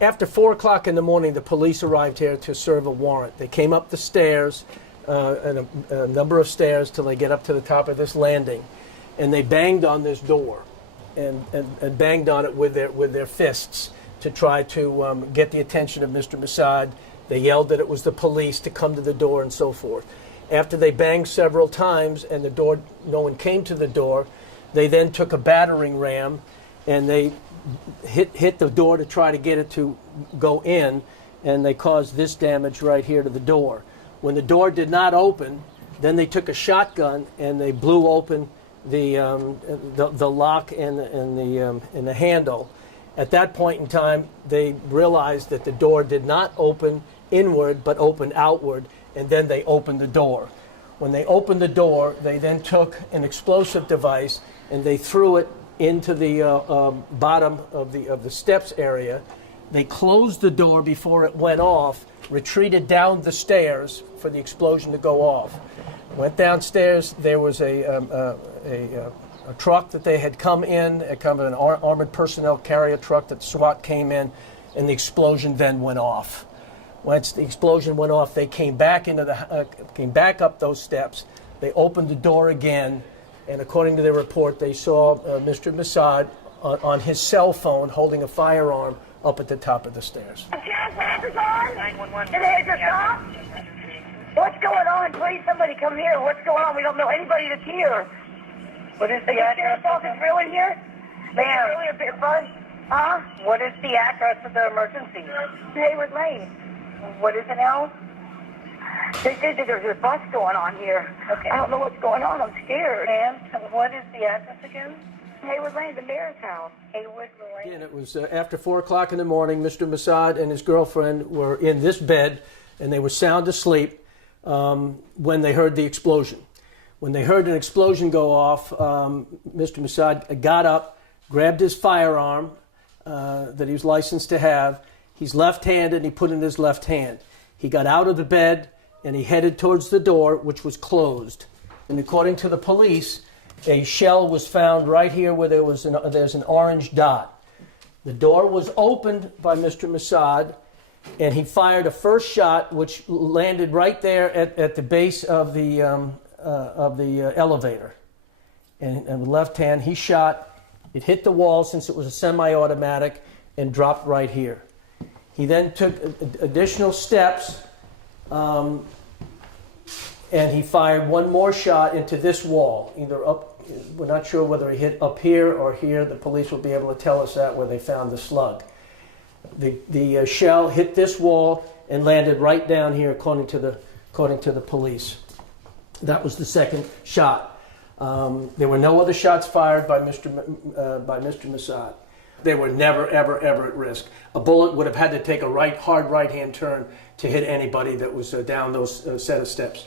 After 4 o'clock in the morning, the police arrived here to serve a warrant. They came up the stairs, and a number of stairs, till they get up to the top of this landing, and they banged on this door, and banged on it with their fists to try to get the attention of Mr. Massad. They yelled that it was the police to come to the door and so forth. After they banged several times and the door, no one came to the door, they then took a battering ram and they hit the door to try to get it to go in, and they caused this damage right here to the door. When the door did not open, then they took a shotgun and they blew open the lock and the handle. At that point in time, they realized that the door did not open inward but opened outward, and then they opened the door. When they opened the door, they then took an explosive device and they threw it into the bottom of the steps area. They closed the door before it went off, retreated down the stairs for the explosion to go off. Went downstairs. There was a truck that they had come in, kind of an armored personnel carrier truck that SWAT came in, and the explosion then went off. Once the explosion went off, they came back came back up those steps. They opened the door again, and according to their report, they saw Mr. Massad on his cell phone holding a firearm up at the top of the stairs. 911. Did they just stop? What's going on? Please, somebody come here. What's going on? We don't know anybody that's here. What is the sheriff's office really here? Ma'am. Really a bit fun? Huh? What is the address of the emergency? Hayward Lane. What is it now? They said that there's a bus going on here. Okay. I don't know what's going on. I'm scared. And what is the address again? Hayward Lane, the mayor's house. Hayward Lane. Again, it was after 4 o'clock in the morning. Mr. Massad and his girlfriend were in this bed, and they were sound asleep when they heard the explosion. When they heard an explosion go off, Mr. Massad got up, grabbed his firearm that he was licensed to have. He's left-handed, and he put it in his left hand. He got out of the bed, and he headed towards the door, which was closed. And according to the police, a shell was found right here where there's an orange dot. The door was opened by Mr. Massad, and he fired a first shot, which landed right there at the base of the elevator. And with left hand, he shot. It hit the wall since it was a semi-automatic and dropped right here. He then took additional steps, and he fired one more shot into this wall, either up, we're not sure whether he hit up here or here. The police will be able to tell us that where they found the slug. The shell hit this wall and landed right down here, according to the police. That was the second shot. There were no other shots fired by Mr. Massad. They were never, ever, ever at risk. A bullet would have had to take a hard right-hand turn to hit anybody that was down those set of steps.